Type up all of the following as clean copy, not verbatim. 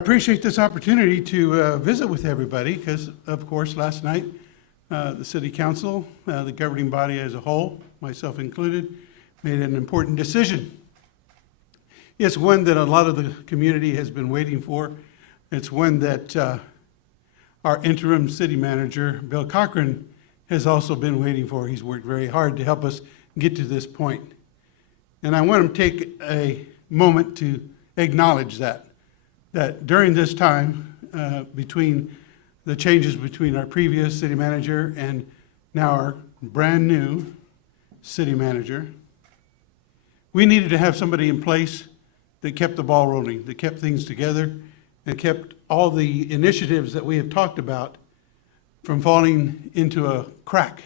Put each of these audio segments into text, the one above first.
Appreciate this opportunity to visit with everybody because, of course, last night, the City Council, the governing body as a whole, myself included, made an important decision. It's one that a lot of the community has been waiting for. It's one that our interim city manager, Bill Cochran, has also been waiting for. He's worked very hard to help us get to this point. And I want to take a moment to acknowledge that during this time, between the changes between our previous city manager and now our brand new city manager, we needed to have somebody in place that kept the ball rolling, that kept things together, and kept all the initiatives that we have talked about from falling into a crack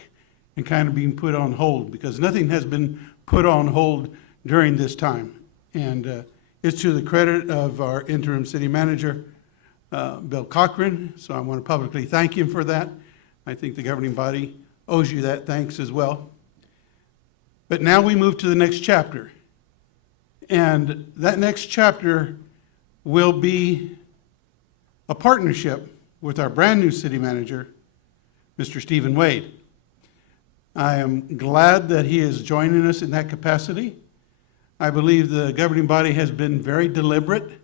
and kind of being put on hold, because nothing has been put on hold during this time. And it's to the credit of our interim city manager, Bill Cochran, so I want to publicly thank him for that. I think the governing body owes you that thanks as well. But now we move to the next chapter. And that next chapter will be a partnership with our brand new city manager, Mr. Stephen Wade. I am glad that he is joining us in that capacity. I believe the governing body has been very deliberate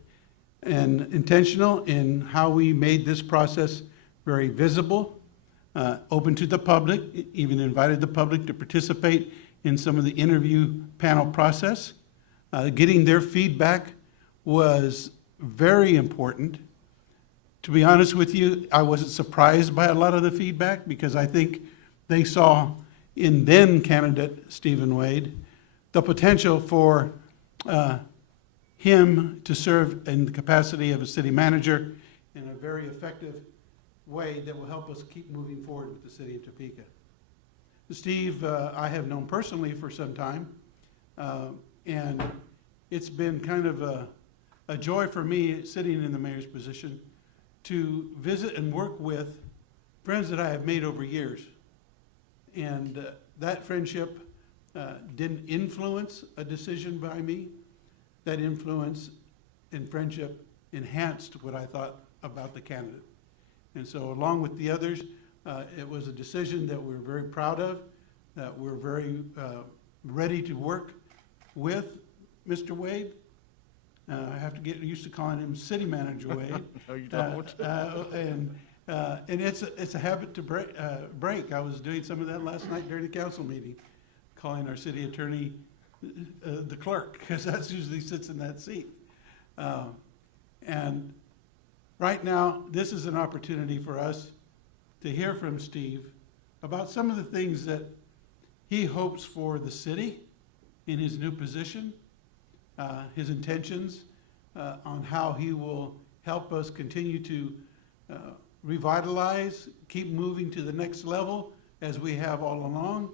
and intentional in how we made this process very visible, open to the public, even invited the public to participate in some of the interview panel process. Getting their feedback was very important. To be honest with you, I wasn't surprised by a lot of the feedback because I think they saw in then candidate Stephen Wade the potential for him to serve in the capacity of a city manager in a very effective way that will help us keep moving forward with the city of Topeka. Steve, I have known personally for some time, and it's been kind of a joy for me sitting in the mayor's position to visit and work with friends that I have made over years. And that friendship didn't influence a decision by me. That influence and friendship enhanced what I thought about the candidate. And so along with the others, it was a decision that we're very proud of, that we're very ready to work with Mr. Wade. I have to get used to calling him City Manager Wade. No, you don't. And it's a habit to break. I was doing some of that last night during the council meeting, calling our city attorney the clerk, because that's usually sits in that seat. And right now, this is an opportunity for us to hear from Steve about some of the things that he hopes for the city in his new position, his intentions on how he will help us continue to revitalize, keep moving to the next level as we have all along,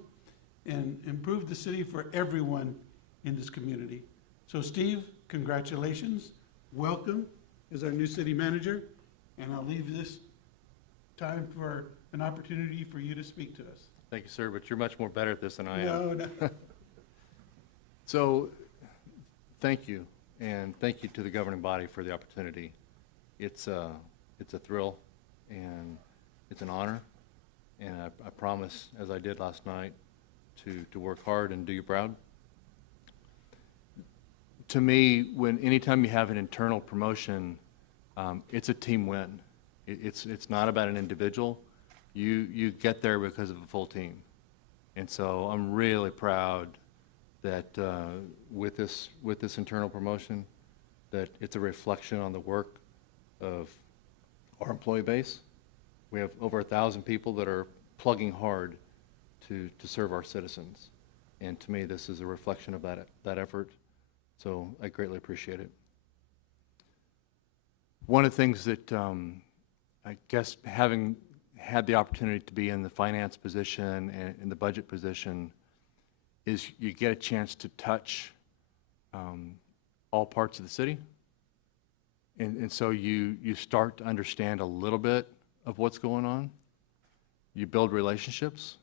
and improve the city for everyone in this community. So Steve, congratulations. Welcome as our new city manager. And I'll leave this time for an opportunity for you to speak to us. Thank you, sir, but you're much more better at this than I am. No. So, thank you, and thank you to the governing body for the opportunity. It's a thrill, and it's an honor, and I promise, as I did last night, to work hard and do you proud. To me, anytime you have an internal promotion, it's a team win. It's not about an individual. You get there because of a full team. And so I'm really proud that with this internal promotion, that it's a reflection on the work of our employee base. We have over 1,000 people that are plugging hard to serve our citizens. And to me, this is a reflection of that effort. So I greatly appreciate it. One of the things that I guess having had the opportunity to be in the finance position and in the budget position is you get a chance to touch all parts of the city. And so you start to understand a little bit of what's going on. You build relationships,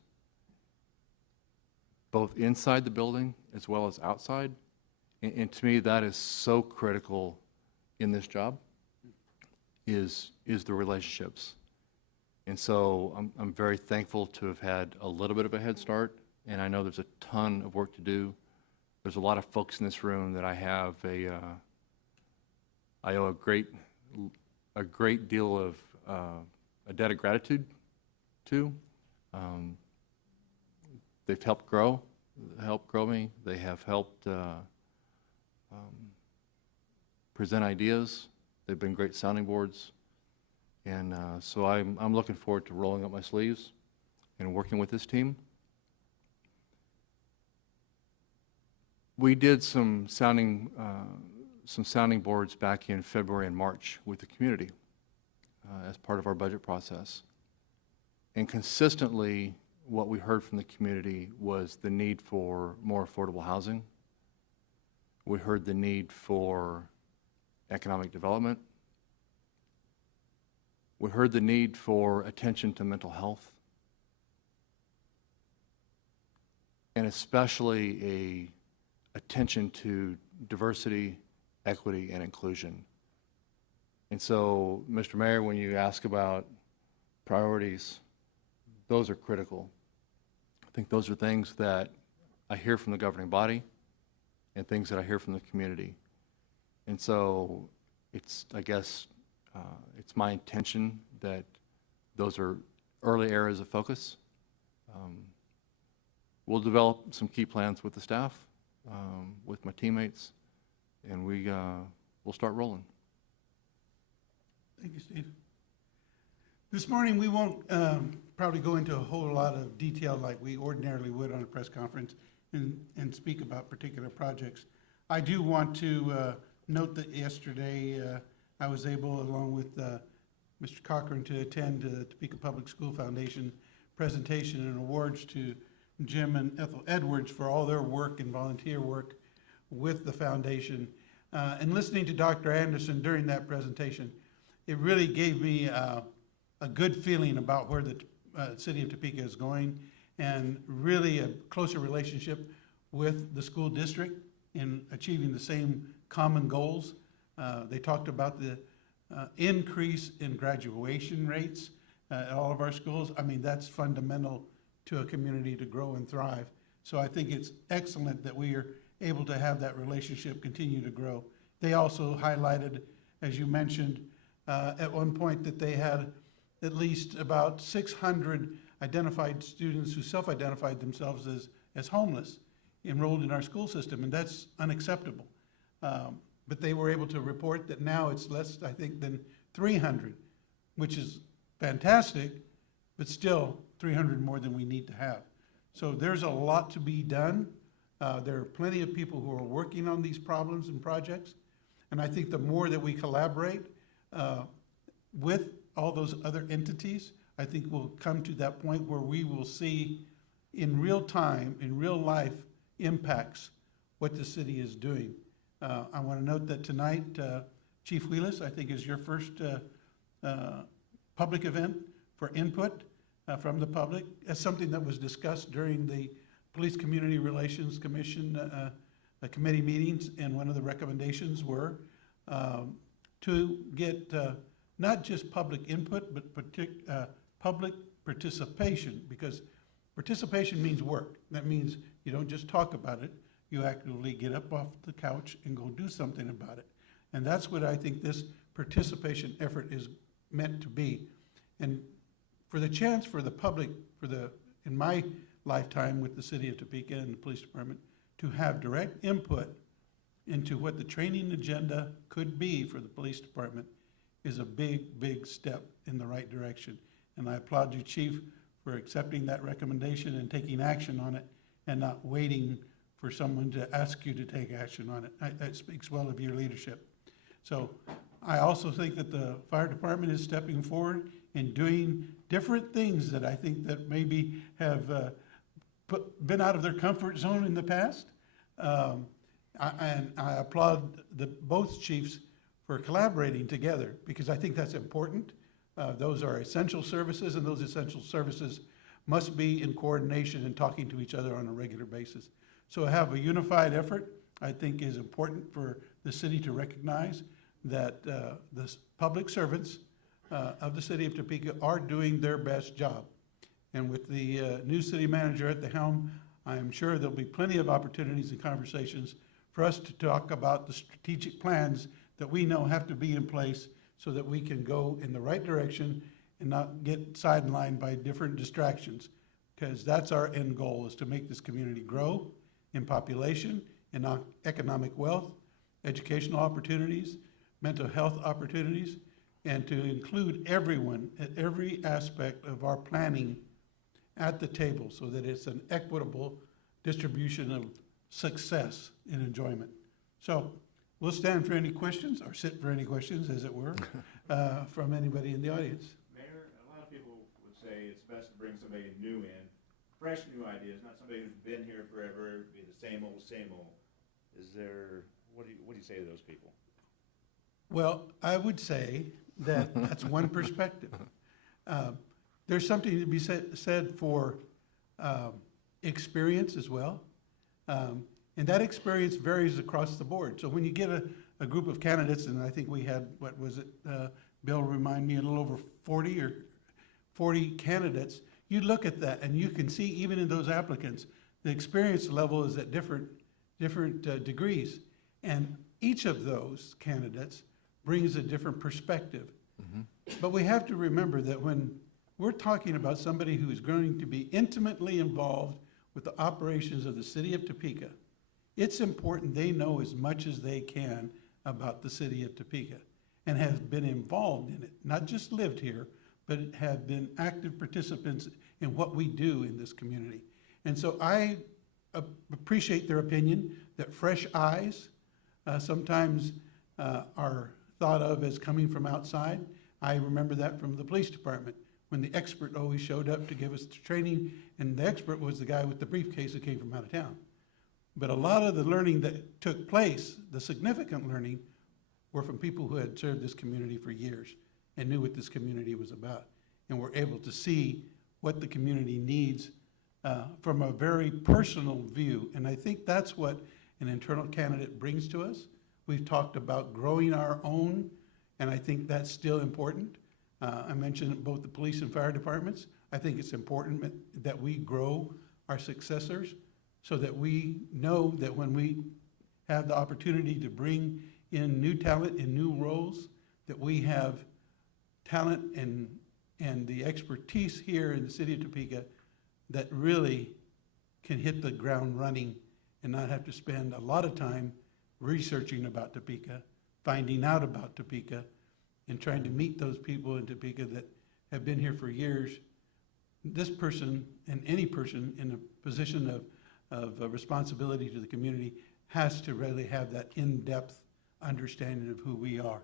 both inside the building as well as outside. And to me, that is so critical in this job. is the relationships. And so I'm very thankful to have had a little bit of a head start, and I know there's a ton of work to do. There's a lot of folks in this room that I owe a great deal of a debt of gratitude to. They've helped grow me. They have helped present ideas. They've been great sounding boards. And so I'm looking forward to rolling up my sleeves and working with this team. We did some sounding boards back in February and March with the community as part of our budget process. And consistently, what we heard from the community was the need for more affordable housing. We heard the need for economic development. We heard the need for attention to mental health, and especially attention to diversity, equity, and inclusion. And so, Mr. Mayor, when you ask about priorities, those are critical. I think those are things that I hear from the governing body and things that I hear from the community. And so it's, I guess, it's my intention that those are early areas of focus. We'll develop some key plans with the staff, with my teammates, and we'll start rolling. Thank you, Steve. This morning, we won't probably go into a whole lot of detail like we ordinarily would on a press conference and speak about particular projects. I do want to note that yesterday I was able, along with Mr. Cochran, to attend the Topeka Public School Foundation presentation and awards to Jim and Ethel Edwards for all their work and volunteer work with the foundation. And listening to Dr. Anderson during that presentation, it really gave me a good feeling about where the city of Topeka is going, and really a closer relationship with the school district in achieving the same common goals. They talked about the increase in graduation rates at all of our schools. I mean, that's fundamental to a community to grow and thrive. So I think it's excellent that we are able to have that relationship continue to grow. They also highlighted, as you mentioned, at one point that they had at least about 600 identified students who self-identified themselves as homeless enrolled in our school system, and that's unacceptable. But they were able to report that now it's less, I think, than 300, which is fantastic, but still 300 more than we need to have. So there's a lot to be done. There are plenty of people who are working on these problems and projects, and I think the more that we collaborate with all those other entities, I think we'll come to that point where we will see in real time, in real life, impacts what the city is doing. I want to note that tonight, Chief Wheelis, I think, is your first public event for input from the public. That's something that was discussed during the Police Community Relations Commission committee meetings, and one of the recommendations were to get not just public input, but public participation, because participation means work. That means you don't just talk about it, you actively get up off the couch and go do something about it. And that's what I think this participation effort is meant to be. And for the chance for the public, in my lifetime with the city of Topeka and the police department, to have direct input into what the training agenda could be for the police department is a big, big step in the right direction. And I applaud you, Chief, for accepting that recommendation and taking action on it and not waiting for someone to ask you to take action on it. That speaks well of your leadership. So I also think that the fire department is stepping forward and doing different things that I think that maybe have been out of their comfort zone in the past. And I applaud both chiefs for collaborating together, because I think that's important. Those are essential services, and those essential services must be in coordination and talking to each other on a regular basis. So have a unified effort, I think, is important for the city to recognize that the public servants of the city of Topeka are doing their best job. And with the new city manager at the helm, I am sure there'll be plenty of opportunities and conversations for us to talk about the strategic plans that we know have to be in place so that we can go in the right direction and not get sidelined by different distractions. Because that's our end goal, is to make this community grow in population, in economic wealth, educational opportunities, mental health opportunities, and to include everyone at every aspect of our planning at the table so that it's an equitable distribution of success and enjoyment. So we'll stand for any questions, or sit for any questions, as it were, from anybody in the audience. Mayor, a lot of people would say it's best to bring somebody new in, fresh new ideas, not somebody who's been here forever, be the same old, same old. What do you say to those people? Well, I would say that that's one perspective. There's something to be said for experience as well. And that experience varies across the board. So when you get a group of candidates, and I think we had, what was it, Bill, remind me, a little over 40 candidates, you look at that and you can see even in those applicants, the experience level is at different degrees. And each of those candidates brings a different perspective. Mm-hmm. But we have to remember that when we're talking about somebody who is going to be intimately involved with the operations of the city of Topeka, it's important they know as much as they can about the city of Topeka and have been involved in it, not just lived here, but have been active participants in what we do in this community. And so I appreciate their opinion that fresh eyes sometimes are thought of as coming from outside. I remember that from the police department, when the expert always showed up to give us the training, and the expert was the guy with the briefcase who came from out of town. But a lot of the learning that took place, the significant learning, were from people who had served this community for years and knew what this community was about, and were able to see what the community needs from a very personal view. And I think that's what an internal candidate brings to us. We've talked about growing our own, and I think that's still important. I mentioned both the police and fire departments. I think it's important that we grow our successors so that we know that when we have the opportunity to bring in new talent in new roles, that we have talent and the expertise here in the city of Topeka that really can hit the ground running and not have to spend a lot of time researching about Topeka, finding out about Topeka, and trying to meet those people in Topeka that have been here for years. This person and any person in a position of responsibility to the community has to really have that in-depth understanding of who we are.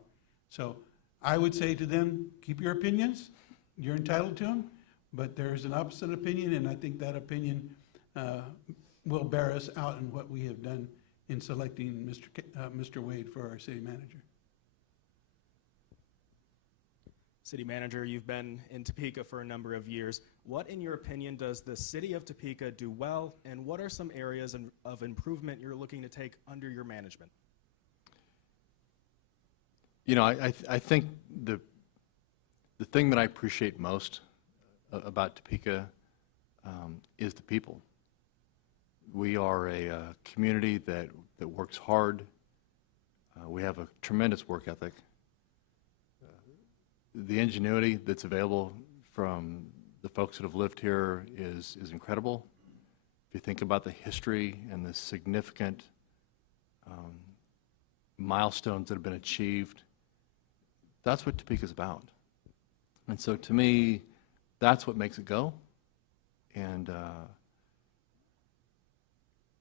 So I would say to them, keep your opinions, you're entitled to them, but there's an opposite opinion, and I think that opinion will bear us out in what we have done in selecting Mr. Wade for our city manager. City Manager, you've been in Topeka for a number of years. What, in your opinion, does the city of Topeka do well, and what are some areas of improvement you're looking to take under your management? You know, I think the thing that I appreciate most about Topeka is the people. We are a community that works hard. We have a tremendous work ethic. The ingenuity that's available from the folks that have lived here is incredible. If you think about the history and the significant milestones that have been achieved, that's what Topeka's about. And so to me, that's what makes it go. And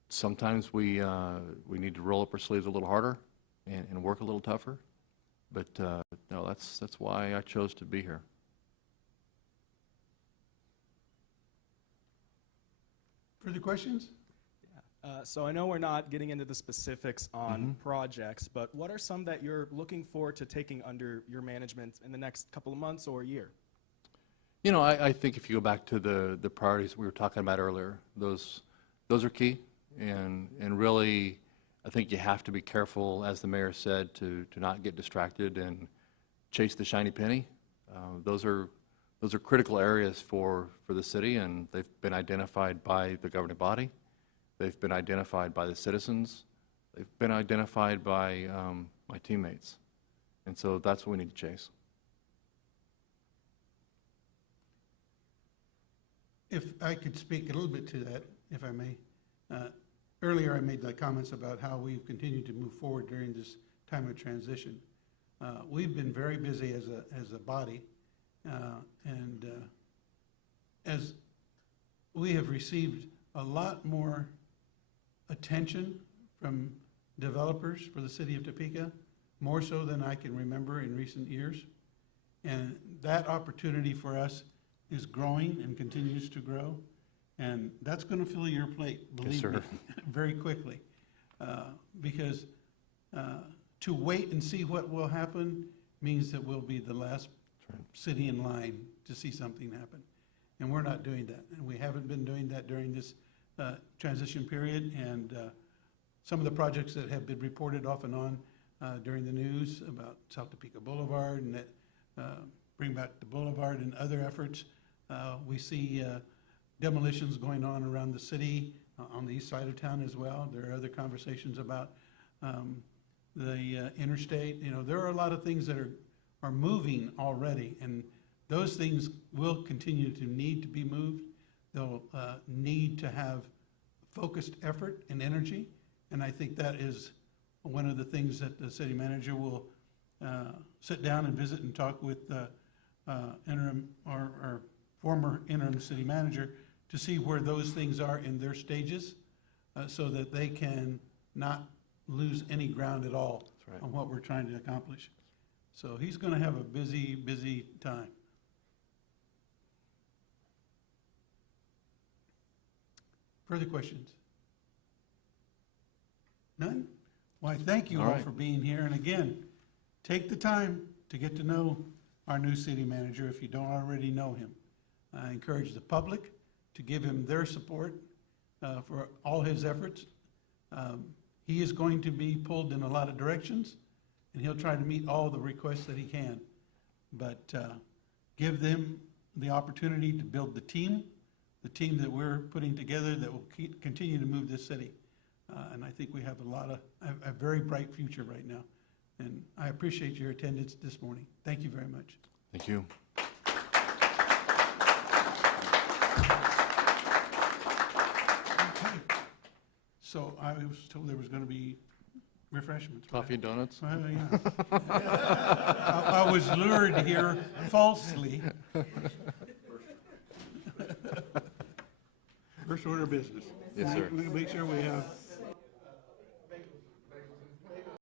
sometimes we need to roll up our sleeves a little harder and work a little tougher. But no, that's why I chose to be here. Further questions? So I know we're not getting into the specifics on projects, but what are some that you're looking forward to taking under your management in the next couple of months or a year? You know, I think if you go back to the priorities we were talking about earlier, those are key, and really, I think you have to be careful, as the mayor said, to not get distracted and chase the shiny penny. Those are critical areas for the city, and they've been identified by the governing body. They've been identified by the citizens. They've been identified by my teammates. And so that's what we need to chase. If I could speak a little bit to that, if I may. Earlier, I made the comments about how we've continued to move forward during this time of transition. We've been very busy as a body, and as we have received a lot more attention from developers for the city of Topeka, more so than I can remember in recent years. And that opportunity for us is growing and continues to grow. And that's going to fill your plate, believe me, very quickly. Because to wait and see what will happen means that we'll be the last city in line to see something happen. And we're not doing that. And we haven't been doing that during this transition period. And some of the projects that have been reported off and on during the news about South Topeka Boulevard and that Bring Back the Boulevard and other efforts, we see demolitions going on around the city, on the east side of town as well. There are other conversations about the interstate. You know, there are a lot of things that are moving already, and those things will continue to need to be moved. They'll need to have focused effort and energy, and I think that is one of the things that the city manager will sit down and visit and talk with interim or former interim city manager to see where those things are in their stages, so that they can not lose any ground at all on what we're trying to accomplish. So he's going to have a busy, busy time. Further questions? None? Well, I thank you all for being here. And again, take the time to get to know our new city manager if you don't already know him. I encourage the public to give him their support for all his efforts. He is going to be pulled in a lot of directions, and he'll try to meet all the requests that he can. But give them the opportunity to build the team that we're putting together that will continue to move this city. And I think we have a very bright future right now. And I appreciate your attendance this morning. Thank you very much. Thank you. Okay. So I was told there was going to be refreshments. Coffee and donuts? Well, yeah. I was lured here falsely. First order of business. Yes, sir. We'll make sure we have